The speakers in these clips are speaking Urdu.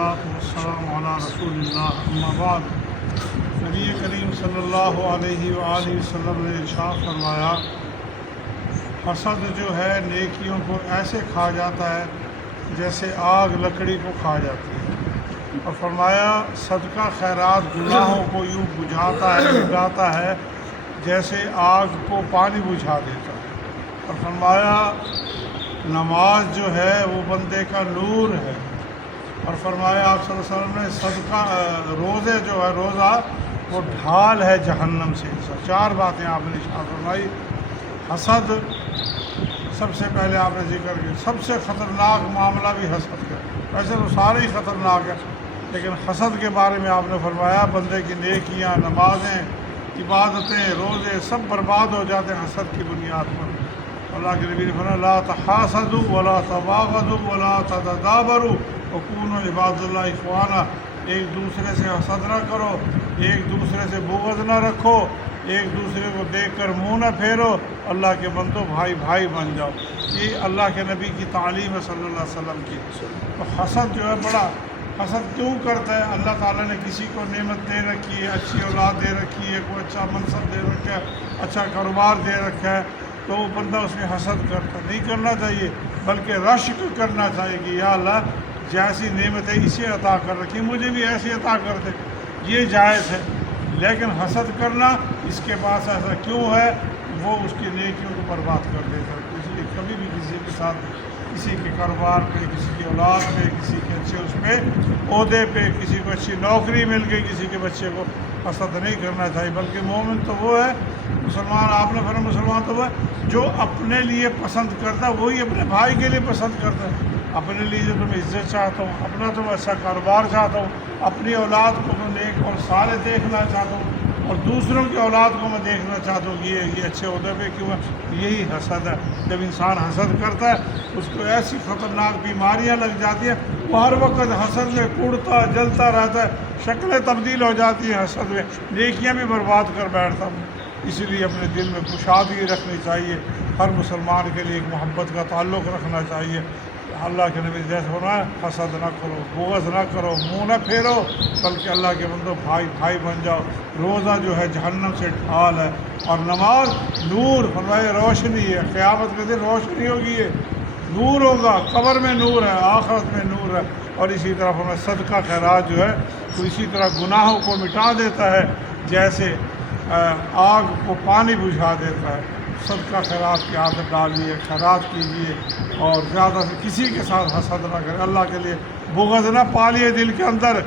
والصلاة والسلام علی رسول اللہ اما بعد۔ نبی کریم صلی اللہ علیہ وآلہ وسلم نے ارشاد فرمایا، حسد جو ہے نیکیوں کو ایسے کھا جاتا ہے جیسے آگ لکڑی کو کھا جاتی ہے، اور فرمایا صدقہ خیرات گناہوں کو یوں بجھاتا ہے جیسے آگ کو پانی بجھا دیتا ہے، اور فرمایا نماز جو ہے وہ بندے کا نور ہے، اور فرمایا آپ صلی اللہ علیہ وسلم نے صدقہ روزے جو ہے روزہ وہ ڈھال ہے جہنم سے۔ چار باتیں آپ نے ارشاد فرمائی۔ حسد سب سے پہلے آپ نے ذکر کیا، سب سے خطرناک معاملہ بھی حسد کا، ویسے تو سارے ہی خطرناک ہے، لیکن حسد کے بارے میں آپ نے فرمایا بندے کی نیکیاں، نمازیں، عبادتیں، روزے سب برباد ہو جاتے ہیں حسد کی بنیاد پر۔ اللہ کے نبی نے فرمایا لا تحاسدوا ولا تباغضوا ولا تدابروا وكونوا عباد اللہ اخوانا، ایک دوسرے سے حسد نہ کرو، ایک دوسرے سے بغض نہ رکھو، ایک دوسرے کو دیکھ کر منہ نہ پھیرو، اللہ کے بندو بھائی بھائی بن جاؤ۔ یہ اللہ کے نبی کی تعلیم ہے صلی اللہ علیہ وسلم کی۔ تو حسد جو ہے بڑا، حسد کیوں کرتا ہے؟ اللہ تعالیٰ نے کسی کو نعمت دے رکھی ہے، اچھی اولاد دے رکھی ہے، کوئی اچھا منصب دے رکھا ہے، اچھا کاروبار دے رکھا ہے، تو وہ بندہ اس میں حسد کرتا نہیں کرنا چاہیے، بلکہ رشک کرنا چاہیے کہ یا اللہ جیسی نعمتیں اسے عطا کر رکھی مجھے بھی ایسی عطا کر دے، یہ جائز ہے۔ لیکن حسد کرنا اس کے پاس ایسا کیوں ہے؟ وہ اس کی نیکیوں کو برباد کر دیتا ہے۔ اس لیے کبھی بھی کسی کے ساتھ، کسی کے کاروبار پہ، کسی کی اولاد پہ، کسی کے اچھے اس پہ عہدے پہ، کسی کو اچھی نوکری مل گئی، کسی کے بچے کو حسد نہیں کرنا چاہیے، بلکہ مومن تو وہ ہے، مسلمان، آپ نے فرمایا مسلمان تو وہ ہے جو اپنے لیے پسند کرتا ہے وہی اپنے بھائی کے لیے پسند کرتا ہے۔ اپنے لیے جو تم عزت چاہتا ہوں، اپنا تم اچھا کاروبار چاہتا ہوں، اپنی اولاد کو تو نیک اور صالح دیکھنا چاہتا ہوں، اور دوسروں کی اولاد کو میں دیکھنا چاہتا ہوں یہ اچھے عہدے پہ کیوں ہے، یہی حسد ہے۔ جب انسان حسد کرتا ہے اس کو ایسی خطرناک بیماریاں لگ جاتی ہیں، وہ ہر وقت حسد میں کڑتا جلتا رہتا ہے، شکلیں تبدیل ہو جاتی ہیں حسد میں، نیکیاں بھی برباد کر بیٹھتا ہوں۔ اسی لیے اپنے دل میں کشادگی رکھنی چاہیے، ہر مسلمان کے لیے ایک محبت کا تعلق رکھنا چاہیے۔ اللہ کے نبی جیسے فرمایا حسد نہ کرو، بغض نہ کرو، منہ نہ پھیرو، بلکہ اللہ کے بندو بھائی بھائی بن جاؤ۔ روزہ جو ہے جہنم سے ڈھال ہے، اور نماز نور، فرمایا روشنی ہے، قیامت کے دن روشنی ہوگی، یہ نور ہوگا، قبر میں نور ہے، آخرت میں نور ہے۔ اور اسی طرح فرمایا صدقہ خیرات جو ہے تو اسی طرح گناہوں کو مٹا دیتا ہے جیسے آگ کو پانی بجھا دیتا ہے۔ صدقہ خیرات کی عادت ڈالیے، خیرات کیجیے، اور زیادہ سے کسی کے ساتھ حسد نہ کریں، اللہ کے لیے بغض نہ پالیے دل کے اندر،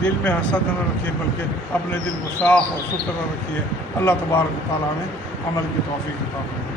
دل میں حسد نہ رکھیے، بلکہ اپنے دل کو صاف اور ستھرا رکھیے۔ اللہ تبارک و تعالیٰ نے عمل کی توفیق عطا فرمائے۔